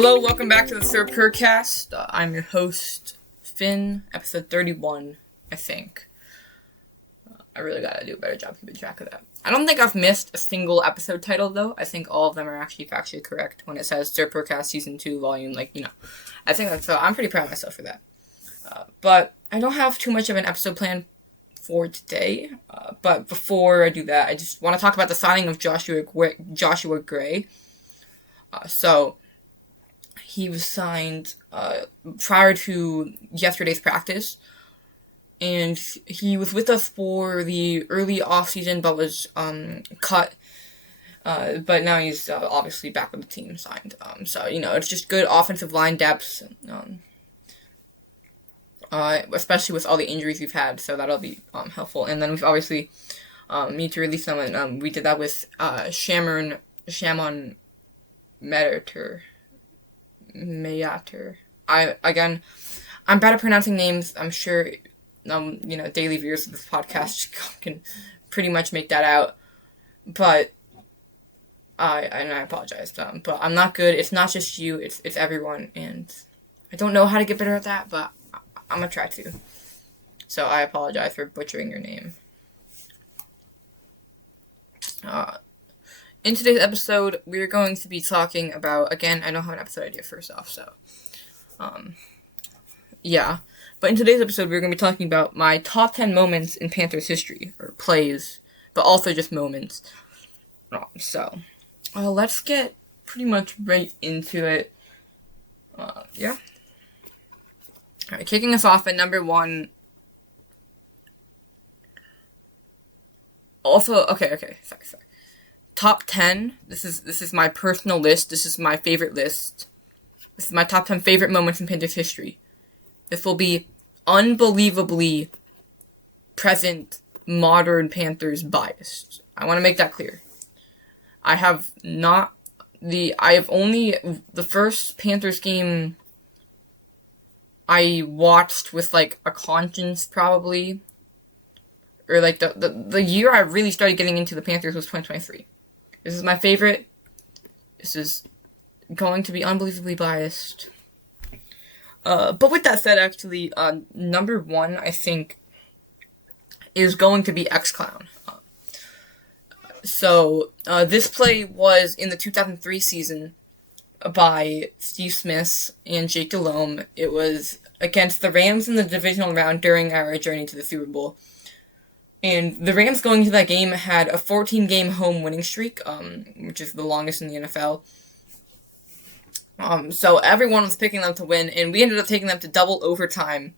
Hello, welcome back to the Purrcast. I'm your host, Finn, episode 31, I think. I really gotta do a better job keeping track of that. I don't think I've missed a single episode title, though. I think all of them are actually factually correct when it says Purrcast Season 2, Volume, I think that's, I'm pretty proud of myself for that. But I don't have too much of an episode plan for today. But before I do that, I just want to talk about the signing of Joshua Gray. He was signed prior to yesterday's practice, and he was with us for the early offseason, but was cut. But now he's obviously back with the team, signed. It's just good offensive line depth, especially with all the injuries we've had, so that'll be helpful. And then we've obviously need to release someone. We did that with Shamon Medater. I'm bad at pronouncing names. I'm sure, daily viewers of this podcast can pretty much make that out. But I apologize. But I'm not good. It's not just you. It's everyone, and I don't know how to get better at that. But I'm gonna try to. So I apologize for butchering your name. In today's episode, we're going to be talking about, again, I don't have an episode idea first off, so, But in today's episode, we're going to be talking about my top 10 moments in Panthers history, or plays, but also just moments. Let's get pretty much right into it. Alright, kicking us off at number 1. Also, sorry. Top 10. This is my personal list. This is my favorite list. This is my top 10 favorite moments in Panthers history. This will be unbelievably present, modern Panthers biased. I want to make that clear. I have only the first Panthers game I watched with a conscience probably, or the year I really started getting into the Panthers was 2023. This is my favorite. This is going to be unbelievably biased. But with that said, actually, number 1, I think, is going to be X-Clown. This play was in the 2003 season by Steve Smith and Jake Delhomme. It was against the Rams in the divisional round during our journey to the Super Bowl. And the Rams going into that game had a 14-game home winning streak, which is the longest in the NFL. So everyone was picking them to win, and we ended up taking them to double overtime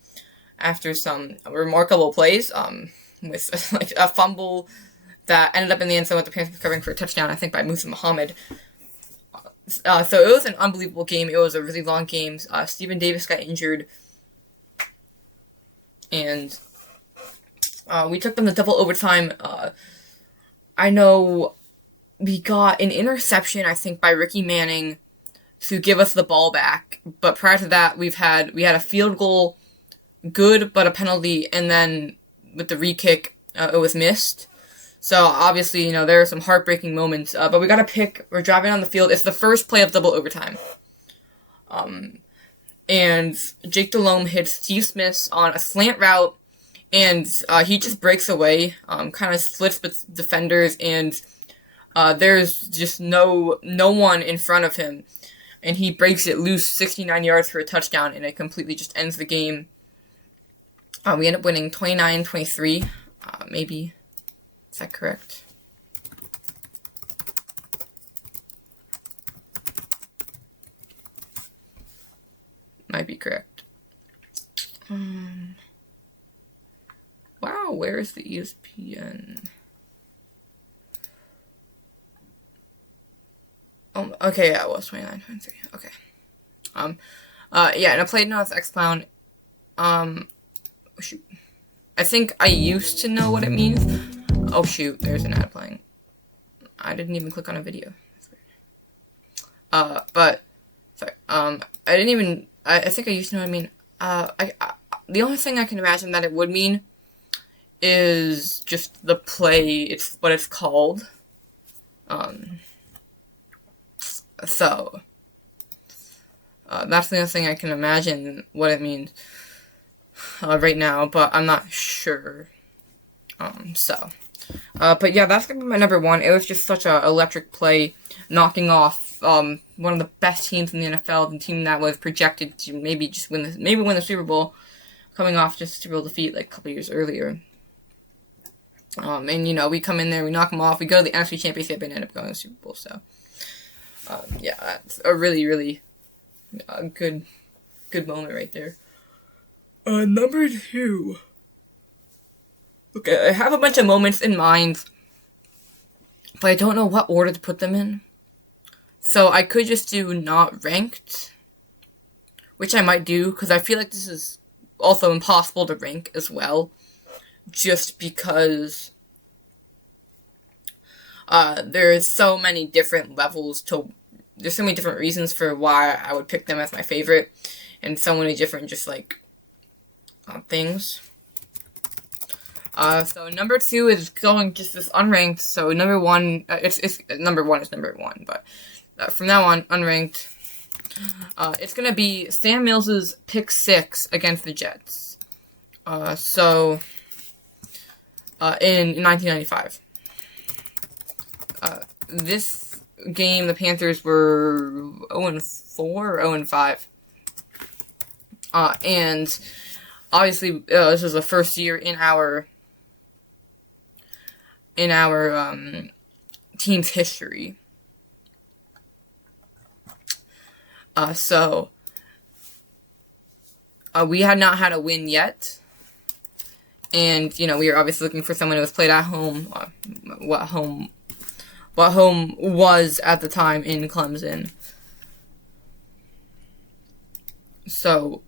after some remarkable plays, with a fumble that ended up in the end zone with the Panthers covering for a touchdown, I think, by Musa Muhammad. So it was an unbelievable game. It was a really long game. Stephen Davis got injured, and we took them to double overtime. I know we got an interception, I think, by Ricky Manning to give us the ball back. But prior to that, we had a field goal, good, but a penalty, and then with the re-kick, it was missed. So obviously, there are some heartbreaking moments. But we got a pick. We're driving on the field. It's the first play of double overtime. And Jake Delhomme hits Steve Smith on a slant route. And he just breaks away, kind of splits defenders, and there's just no one in front of him. And he breaks it loose 69 yards for a touchdown, and it completely just ends the game. We end up winning 29-23, maybe. Is that correct? Might be correct. Wow, where is the ESPN? Okay, yeah, it was 29-23. Okay. And I played now with X-Clown. Shoot. I think I used to know what it means. Oh, shoot, there's an ad playing. I didn't even click on a video. That's weird. I think I used to know what it mean. The only thing I can imagine that it would mean is just the play. It's what it's called. That's the only thing I can imagine what it means right now, but I'm not sure. But yeah, that's gonna be my number one. It was just such a electric play, knocking off one of the best teams in the NFL, the team that was projected to maybe win the Super Bowl, coming off just a Super Bowl defeat like a couple years earlier. And we come in there, we knock them off, we go to the NFC Championship and end up going to the Super Bowl. So, yeah, that's a really, really good moment right there. Number two. Okay, I have a bunch of moments in mind, but I don't know what order to put them in. So I could just do not ranked, which I might do, because I feel like this is also impossible to rank as well, just because there's so many different there's so many different reasons for why I would pick them as my favorite, and so many different just things. So number two is going just this unranked. So number one, number one is number one, but from now on, unranked. It's gonna be Sam Mills's pick 6 against the Jets. In 1995. This game, the Panthers were 0-4 or 0-5. And obviously, this was the first year in our team's history. We had not had a win yet. And, we were obviously looking for someone who was played at home, what home was at the time in Clemson. So,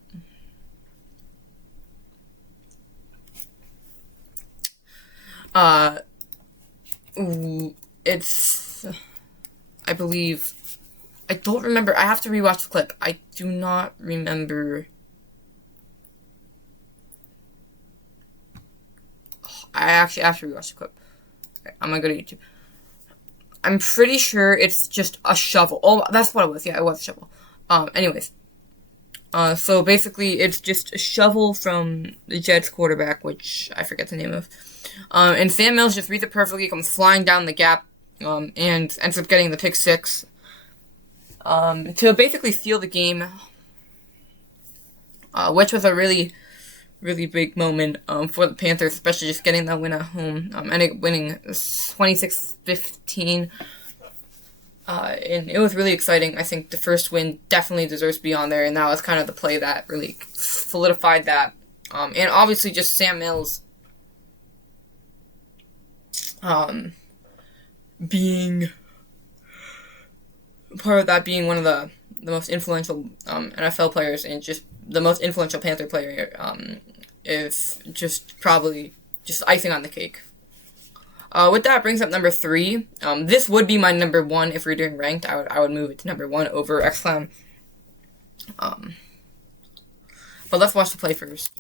it's, I believe, I don't remember, I have to rewatch the clip. I do not remember. I actually have to rewatch the clip. Okay, I'm gonna go to YouTube. I'm pretty sure it's just a shovel. Oh, that's what it was. Yeah, it was a shovel. Anyways. So basically, it's just a shovel from the Jets quarterback, which I forget the name of. And Sam Mills just reads it perfectly, comes flying down the gap, and ends up getting the pick 6. To basically seal the game, which was a really, really big moment for the Panthers, especially just getting that win at home, and winning 26-15. And it was really exciting. I think the first win definitely deserves to be on there, and that was kind of the play that really solidified that. And obviously just Sam Mills being part of that, being one of the most influential NFL players and just the most influential Panther player is just probably just icing on the cake. With that brings up number 3. This would be my number 1 if we were doing ranked. I would move it to number 1 over X-Clown. But let's watch the play first.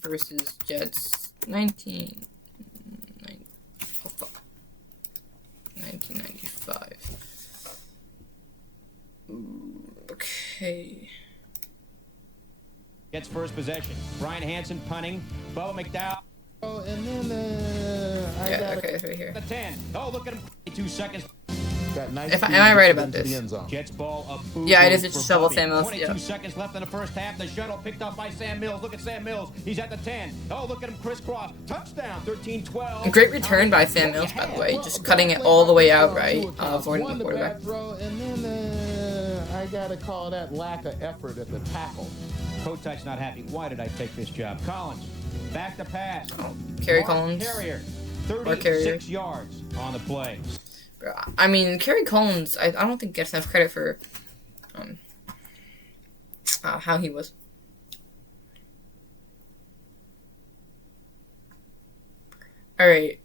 Versus Jets 1995. Okay. Gets first possession. Brian Hansen punting. Bubba McDowell. Oh, and then Okay, it's right here. The 10. Oh, look at him. 2 seconds. Am I right about this? Jets ball up. Yeah, it is just shovel Sam Mills. 22 seconds left in the first half. The shuttle picked up by Sam Mills. Look at Sam Mills. He's at the 10. Oh, look at him crisscross. Touchdown. 13-12. A great return by Sam Mills, by the way. Just cutting it all the way out, right? Avoiding the quarterback. And then I gotta call that lack of effort at the tackle. Kotek's not happy. Why did I take this job? Collins. Back to pass. Kerry Collins. Carrier. 36 yards on the play. I mean, Kerry Collins, I don't think gets enough credit for how he was. Alright.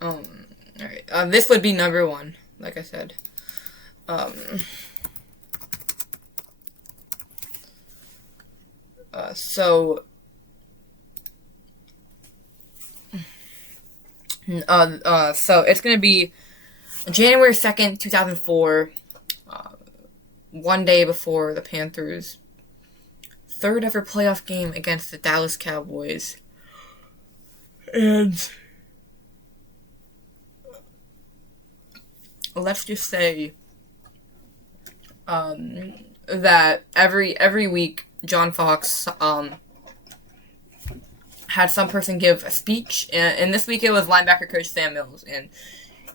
Alright. This would be number 1, like I said. So it's gonna be January 2nd, 2004. one day before the Panthers' third ever playoff game against the Dallas Cowboys. And let's just say that every week John Fox had some person give a speech, and this week it was linebacker coach Sam Mills. And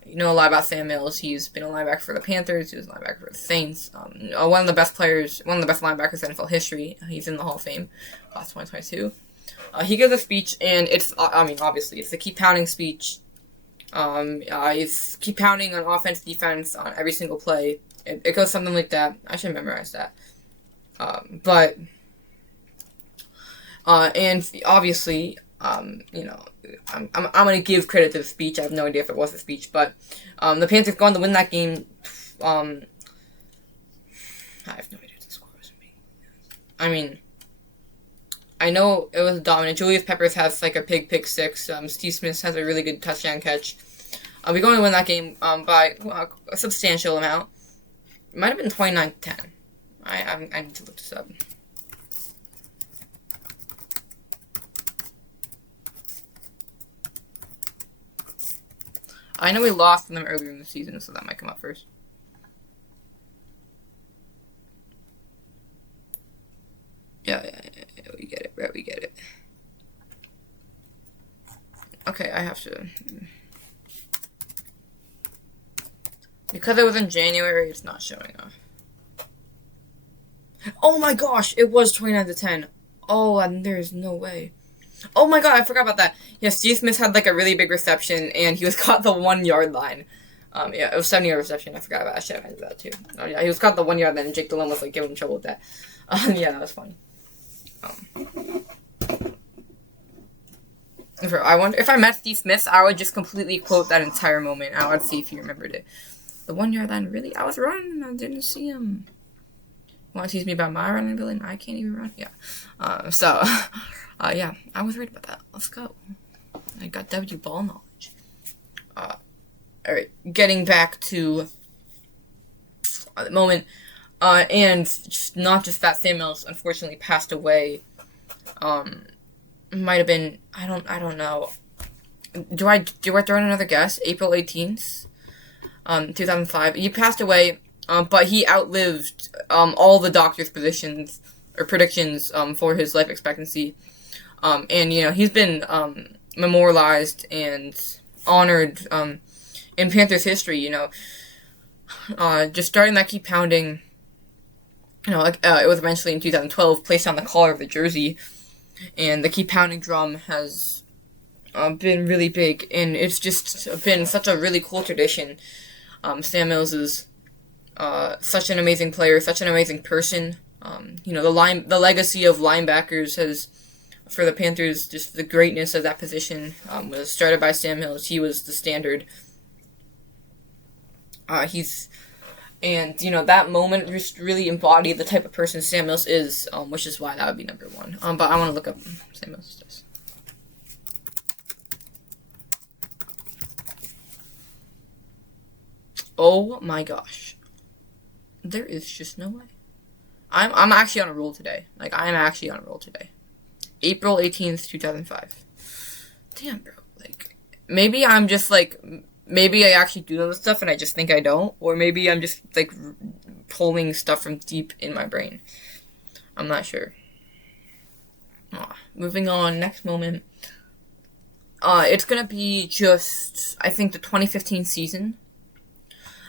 you know a lot about Sam Mills. He's been a linebacker for the Panthers. He was a linebacker for the Saints. One of the best linebackers in NFL history. He's in the Hall of Fame, class 2022. He gives a speech, and it's, obviously, it's a keep pounding speech. It's keep pounding on offense, defense, on every single play. It goes something like that. I should memorize that. And obviously, I'm going to give credit to the speech. I have no idea if it was a speech, but the Panthers go on to win that game. I have no idea what the score was. I know it was dominant. Julius Peppers has like a pick six. Steve Smith has a really good touchdown catch. We're going to win that game by a substantial amount. It might have been 29-10. I need to look this up. I know we lost them earlier in the season, so that might come up first. Yeah, we get it, right, we get it. Okay, I have to... Because it was in January, it's not showing up. Oh my gosh, it was 29-10. Oh, and there's no way. Oh my god, I forgot about that. Yeah, Steve Smith had like a really big reception, and he was caught the 1 yard line. Yeah, it was 70-yard reception. I forgot about that. I should have added that too. Oh yeah, he was caught the 1 yard line, and Jake Delhomme was like giving him trouble with that. Yeah, that was funny. I wonder if I met Steve Smith, I would just completely quote that entire moment. I would see if he remembered it. The 1 yard line, really? I was running and I didn't see him. Want to tease me about my running ability? I can't even run. Yeah. Yeah, I was right about that. Let's go. I got W ball knowledge. Alright, getting back to the moment. And not just that, Sam Mills unfortunately passed away. Might have been, I don't know. Do I throw in another guess? April 18th, 2005. He passed away, but he outlived all the doctor's predictions for his life expectancy. And, he's been memorialized and honored in Panthers history, just starting that keep pounding. It was eventually in 2012 placed on the collar of the jersey, and the keep pounding drum has been really big, and it's just been such a really cool tradition. Sam Mills is such an amazing player, such an amazing person. The legacy of linebackers has, for the Panthers, just the greatness of that position was started by Sam Mills. He was the standard. That moment just really embodied the type of person Sam Mills is, which is why that would be number one. But I want to look up Sam Mills' stats. Oh my gosh. There is just no way. I'm actually on a roll today. April 18th, 2005. Damn, bro. Maybe I'm just maybe I actually do know this stuff and I just think I don't, or maybe I'm just pulling stuff from deep in my brain. I'm not sure. Moving on, next moment. It's gonna be just, I think, the 2015 season.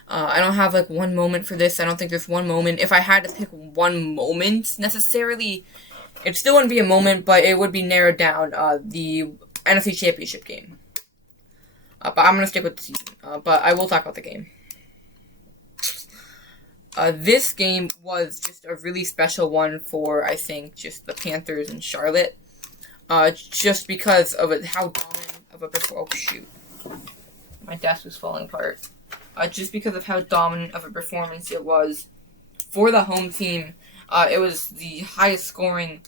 I don't have one moment for this. I don't think there's one moment. If I had to pick one moment necessarily, it still wouldn't be a moment, but it would be narrowed down. The NFC Championship game. But I'm going to stick with the season. But I will talk about the game. This game was just a really special one for, I think, just the Panthers and Charlotte. Just because of how dominant of a performance... Oh, shoot. My desk was falling apart. Just because of how dominant of a performance it was for the home team. It was the highest scoring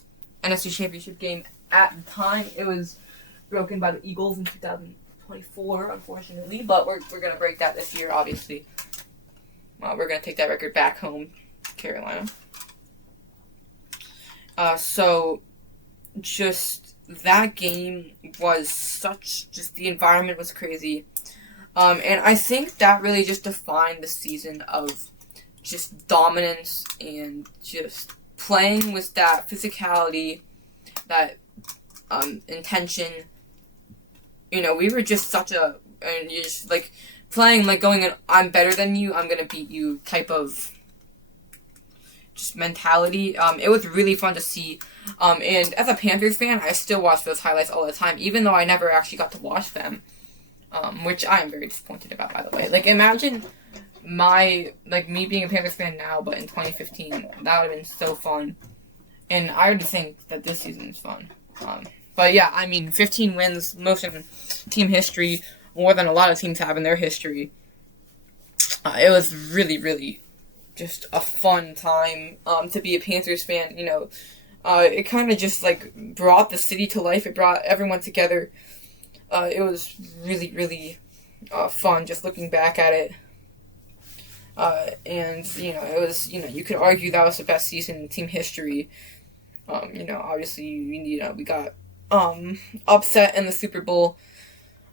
NFC Championship game at the time. It was broken by the Eagles in 2024, unfortunately, but we're going to break that this year, obviously. We're going to take that record back home Carolina. So just that game was just the environment was crazy. And I think that really just defined the season of just dominance and just playing with that physicality, that intention. We were just and you just like playing like going in, I'm better than you, I'm gonna beat you type of just mentality. It was really fun to see. And as a Panthers fan, I still watch those highlights all the time, even though I never actually got to watch them. Which I am very disappointed about, by the way. Like, imagine me being a Panthers fan now, but in 2015, that would have been so fun. And I already think that this season is fun. But yeah, 15 wins, most in team history, more than a lot of teams have in their history. It was really, really just a fun time to be a Panthers fan. It kind of just brought the city to life. It brought everyone together. It was really, really fun just looking back at it. And it was, you could argue that was the best season in team history. Obviously, we got upset in the Super Bowl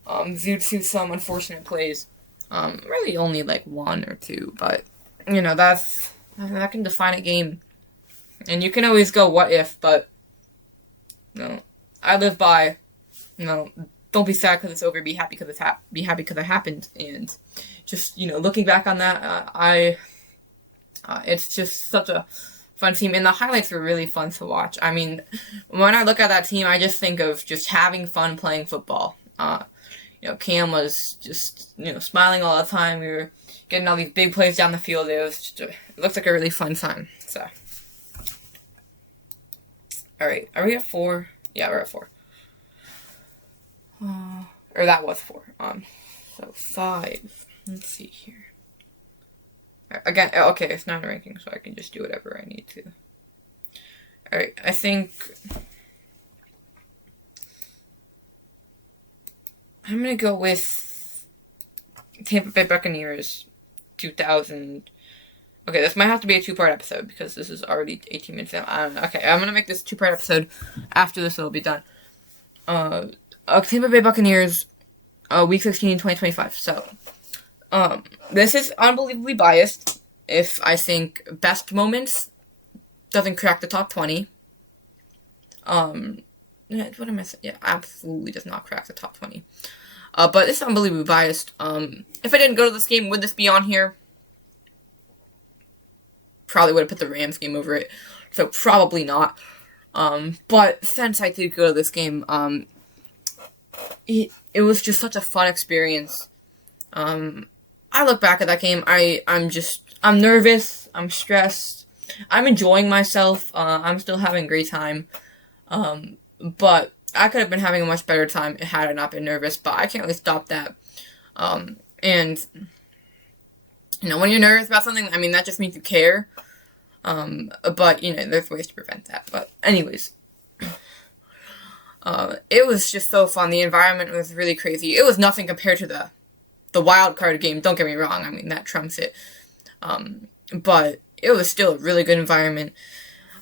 due to some unfortunate plays. Really only one or two, but that can define a game. And you can always go what if, but I live by don't be sad because it's over, be happy because it happened. And just looking back on that, it's just such a fun team, and the highlights were really fun to watch. When I look at that team, I just think of just having fun playing football. Cam was just smiling all the time. We were getting all these big plays down the field. It looked like a really fun time. So, all right, are we at 4? Yeah, we're at 4. Or that was 4. So 5. Let's see here. Again, okay, it's not a ranking, so I can just do whatever I need to. Alright, I think I'm gonna go with Tampa Bay Buccaneers 2000. Okay, this might have to be a 2-part episode because this is already 18 minutes in. I don't know. Okay, I'm gonna make this a 2-part episode. After this, it'll be done. Tampa Bay Buccaneers, Week 16, 2025. So, this is unbelievably biased. If I think best moments doesn't crack the top 20. What am I saying? Yeah, absolutely does not crack the top 20. But it's unbelievably biased. If I didn't go to this game, would this be on here? Probably would have put the Rams game over it. So probably not. But since I did go to this game, it was just such a fun experience. I look back at that game, I'm nervous, I'm stressed, I'm enjoying myself, I'm still having a great time, but I could have been having a much better time had I not been nervous, but I can't really stop that. And, when you're nervous about something, that just means you care, but, there's ways to prevent that, but anyways. It was just so fun. The environment was really crazy. It was nothing compared to the wild card game. Don't get me wrong. That trumps it. But it was still a really good environment.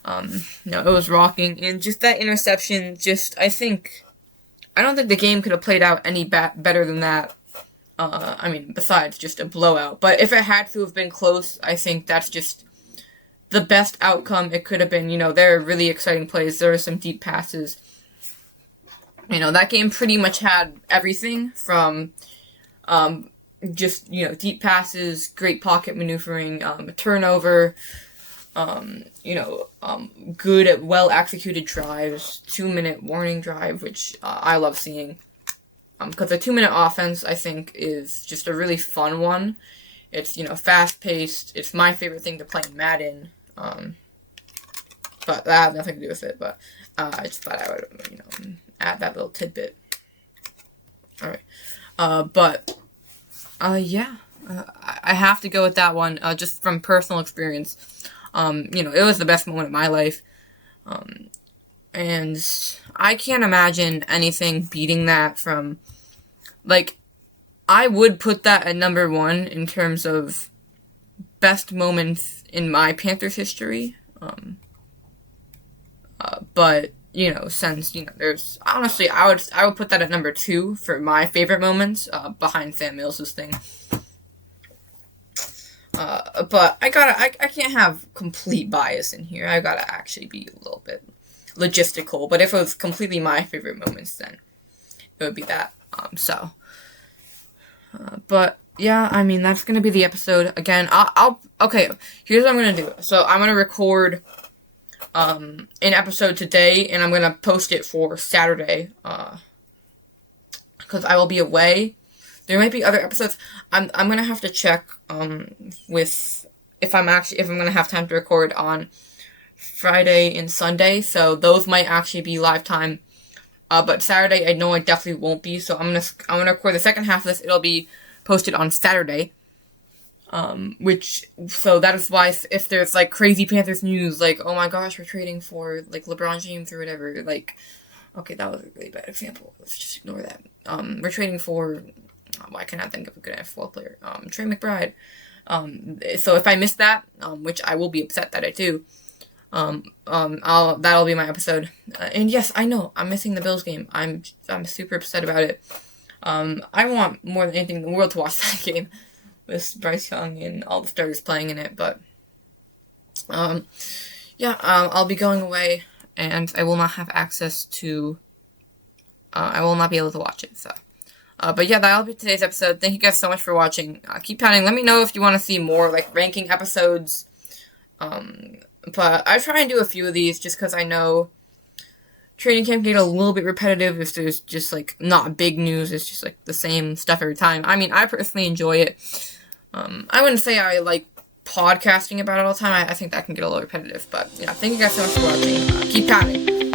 It was rocking. And just that interception, I don't think the game could have played out any better than that. Besides just a blowout. But if it had to have been close, I think that's just the best outcome it could have been. There are really exciting plays. There were some deep passes. That game pretty much had everything from deep passes, great pocket maneuvering, a turnover, good, well-executed drives, 2-minute warning drive, which I love seeing. Because a 2-minute offense, I think, is just a really fun one. It's, fast-paced. It's my favorite thing to play in Madden. But that has nothing to do with it, but I just thought I would, add that little tidbit. Alright. I have to go with that one, just from personal experience. It was the best moment of my life. And I can't imagine anything beating that from, I would put that at number 1 in terms of best moments in my Panthers history. But since there's honestly, I would put that at number 2 for my favorite moments, behind Sam Mills's thing. But I can't have complete bias in here. I gotta actually be a little bit logistical. But if it was completely my favorite moments, then it would be that. But yeah, I mean, that's gonna be the episode. Again, okay, here's what I'm gonna do. So I'm gonna record an episode today, and I'm gonna post it for Saturday, because I will be away. There might be other episodes. I'm gonna have to check with if I'm gonna have time to record on Friday and Sunday. So those might actually be live time. But Saturday, I know I definitely won't be. So I'm gonna record the second half of this. It'll be posted on Saturday. So that is why if there's like crazy Panthers news, like, oh my gosh, we're trading for like LeBron James or whatever, like, okay, that was a really bad example. Let's just ignore that. We're trading for, I cannot think of a good NFL player. Trey McBride. So if I miss that, which I will be upset that I do, that'll be my episode. And yes, I know I'm missing the Bills game. I'm super upset about it. I want more than anything in the world to watch that game with Bryce Young and all the starters playing in it. But I'll be going away, and I will not have access to. I will not be able to watch it. So. But yeah, that'll be today's episode. Thank you guys so much for watching. Keep pounding. Let me know if you want to see more like ranking episodes. But I try and do a few of these just because I know training camp get a little bit repetitive if there's just like not big news. It's just like the same stuff every time. I mean, I personally enjoy it. I wouldn't say I like podcasting about it all the time. I think that can get a little repetitive. But yeah, thank you guys so much for watching. Keep pounding.